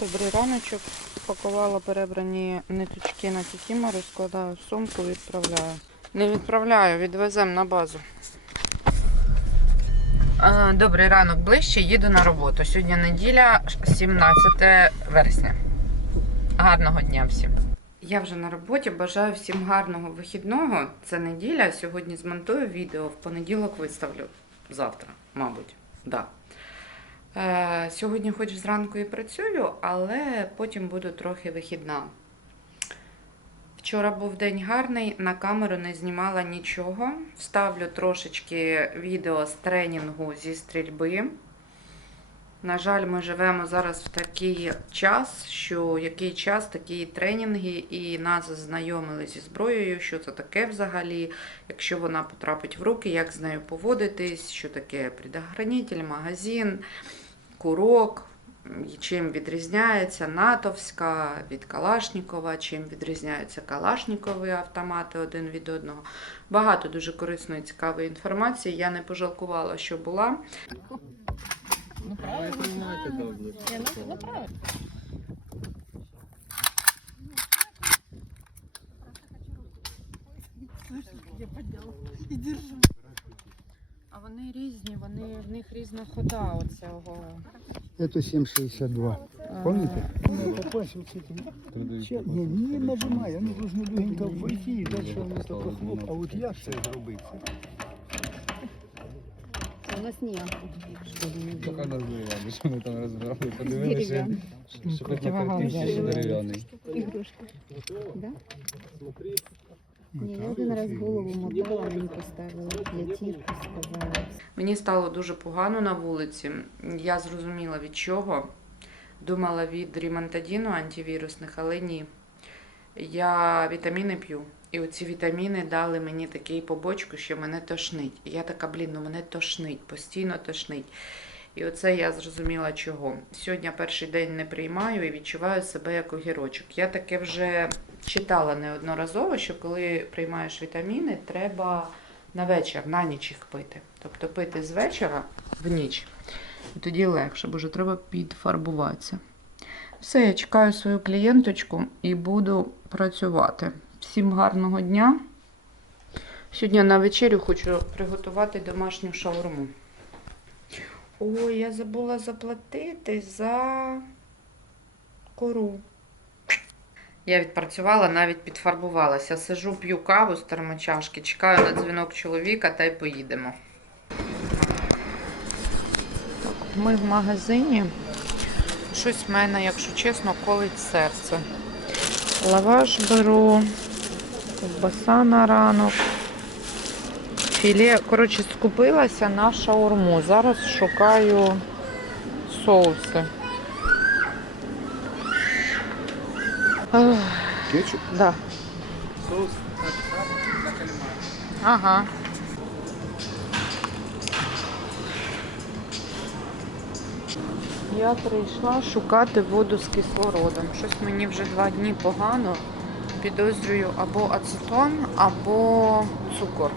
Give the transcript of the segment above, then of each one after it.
Добрий раночок. Пакувала перебрані ниточки на кікімору, складаю в сумку, відправляю. Не відправляю, відвеземо на базу. Добрий ранок ближче, їду на роботу. Сьогодні неділя, 17 вересня. Гарного дня всім. Я вже на роботі. Бажаю всім гарного вихідного. Це неділя. Сьогодні змонтую відео, в понеділок виставлю. Завтра, мабуть. Да. Е, Сьогодні хоч зранку і працюю, але потім буду трохи вихідна. Вчора був день гарний, на камеру не знімала нічого. Вставлю трошечки відео з тренінгу зі стрільби. На жаль, ми живемо зараз в такий час, що який час, такі тренінги, і нас знайомили зі зброєю, що це таке взагалі, якщо вона потрапить в руки, як з нею поводитись, що таке предохранитель, магазин, курок, чим відрізняється натовська від Калашнікова, чим відрізняються Калашнікові автомати один від одного. Багато дуже корисної цікавої інформації. Я не пожалкувала, що була. Ну правильно. Не, ну, ну правильно. А вони різні, вони в них різна хода оцього. Это 7,62. Помните? Ну, попасть вот с этим. Че- Не, не нажимай, оно должно легенько войти, и дальше воно только хлоп. А от я все зробив. У нас ні. Поки нас що ми там розбирали, подивилися, Дерев'яний. що що хоч що дерев'яний. Ігрушка. Да? Ні, я один раз голову мотала, мені поставили п'ятірку, сказали. Мені стало дуже погано на вулиці. Я зрозуміла від чого. Думала від рімантадіну антивірусних, але ні. Я вітаміни п'ю. І оці вітаміни дали мені такий побочку, що мене тошнить. І я така, блін, ну мене тошнить, постійно тошнить. І оце я зрозуміла чого. Сьогодні перший день не приймаю і відчуваю себе як огірочок. Я таке вже читала неодноразово, що коли приймаєш вітаміни, треба на вечір, на ніч їх пити. Тобто пити з вечора в ніч. І тоді легше, бо вже треба підфарбуватися. Все, я чекаю свою клієнточку і буду працювати. Всім гарного дня. Сьогодні на вечерю хочу приготувати домашню шаурму. Ой, я забула заплатити за кору. Я відпрацювала, навіть підфарбувалася. Сижу, п'ю каву з термочашки, чекаю на дзвінок чоловіка та й поїдемо. Так, ми в магазині. Щось в мене, якщо чесно, колить серце. Лаваш беру, ковбаса на ранок. Філе, коротше, скупилася на шаурму. Зараз шукаю соуси. Кетчуп? Да. Соус на кальмар. Ага. Я прийшла шукати воду з кислородом. Щось мені вже два дні погано. Підозрюю або ацетон, або цукор.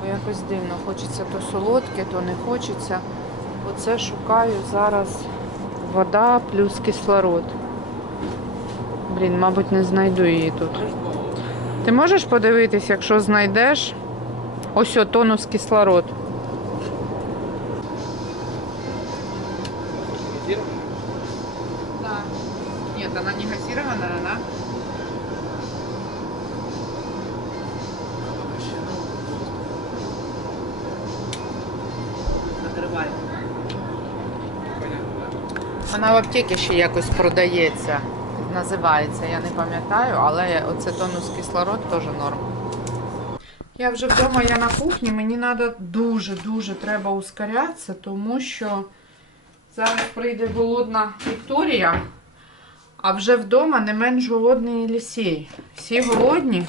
Бо якось дивно. Хочеться то солодке, то не хочеться. Оце шукаю зараз вода плюс кислород. Блін, мабуть, не знайду її тут. Ти можеш подивитись, якщо знайдеш ось о, тонус кислород. Да. Нет, она не газированная, она. Накривай. Вона в аптеці ще якось продається. Називається, я не пам'ятаю, але оце тонус кислород теж норм. Я вже вдома, я на кухні, мені треба дуже-дуже треба ускорятися, тому що зараз прийде голодна Вікторія, а вже вдома не менш голодний Елісей. Всі голодні.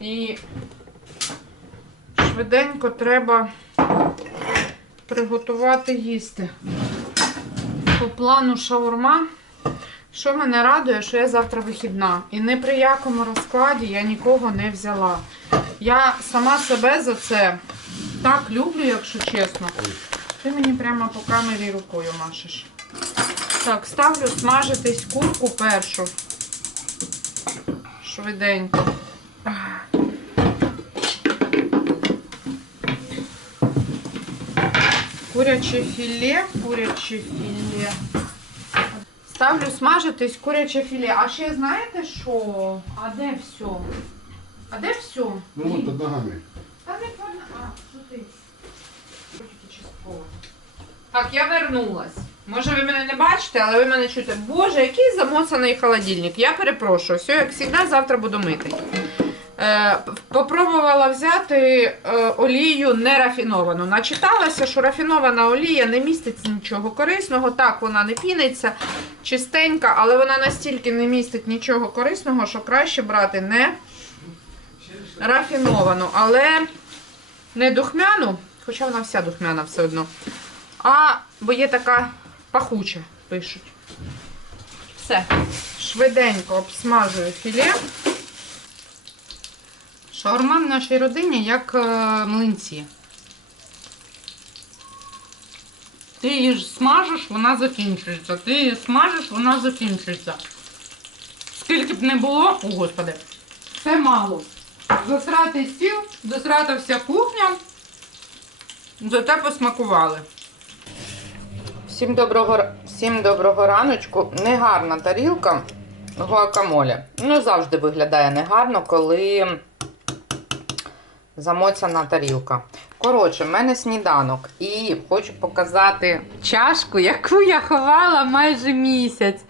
І швиденько треба приготувати їсти. По плану шаурма. Що мене радує, що я завтра вихідна. І ні при якому розкладі я нікого не взяла. Я сама себе за це так люблю, якщо чесно. Ти мені прямо по камері рукою машеш. Так, ставлю смажитись курку першу. Швиденько. Куряче філе, куряче філе. Ставлю смажитись куряче філе. А ще знаєте що? А де все? А де все? Ну от під ногами. Та не пона. А, що ти? Так, я вернулась. Може, ви мене не бачите, але ви мене чуєте. Боже, який замоцаний холодильник. Я перепрошую. Все, як завжди, завтра буду мити. Е, попробувала взяти е, олію нерафіновану. Начиталася, що рафінована олія не містить нічого корисного. Так, вона не піниться, чистенька, але вона настільки не містить нічого корисного, що краще брати не рафіновану, але не духмяну, хоча вона вся духмяна все одно. А бо є така пахуча, пишуть. Все. Швиденько обсмажую філе. Шаурма в нашій родині як е, млинці. Ти її смажиш, вона закінчується. Ти її смажиш, вона закінчується. Скільки б не було, о господи, це мало. Засратий стіл, засрата вся кухня. Зате посмакували. Всім доброго, всім доброго раночку. Негарна тарілка гуакамоле. Ну, завжди виглядає негарно, коли замоцяна тарілка. Коротше, в мене сніданок. І хочу показати чашку, яку я ховала майже місяць.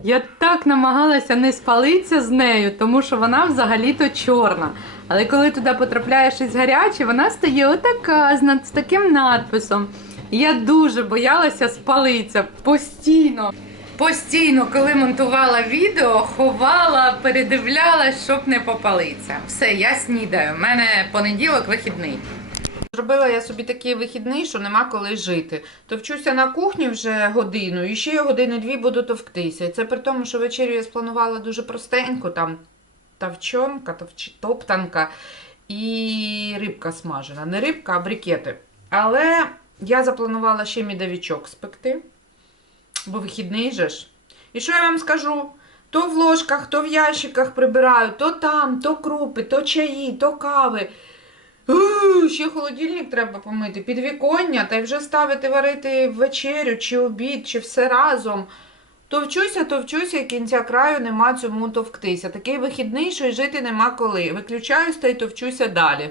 Я так намагалася не спалитися з нею, тому що вона взагалі-то чорна. Але коли туди потрапляє щось гаряче, вона стає отака з, таким надписом. Я дуже боялася спалитися постійно. Постійно, коли монтувала відео, ховала, передивлялась, щоб не попалитися. Все, я снідаю. У мене понеділок вихідний. Зробила я собі такий вихідний, що нема коли жити. Товчуся на кухні вже годину, і ще години-дві буду товктися. І це при тому, що вечерю я спланувала дуже простенько, там тавчонка, тавч... топтанка і рибка смажена. Не рибка, а брикети. Але я запланувала ще мідовичок спекти, бо вихідний же ж. І що я вам скажу? То в ложках, то в ящиках прибираю, то там, то крупи, то чаї, то кави. Ух, Ще холодильник треба помити, підвіконня, та й вже ставити варити вечерю, чи обід, чи все разом. Товчуся, товчуся, і кінця краю нема цьому товктися. Такий вихідний, що й жити нема коли. Виключаюсь та й товчуся далі.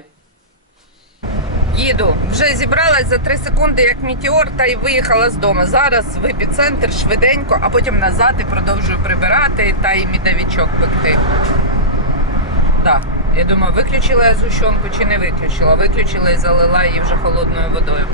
Їду. Вже зібралась за 3 секунди, як мітіор, та й виїхала з дому. Зараз в епіцентр швиденько, а потім назад і продовжую прибирати та й мідовічок пекти. Так, я думаю, виключила я згущенку чи не виключила. Виключила і залила її вже холодною водою.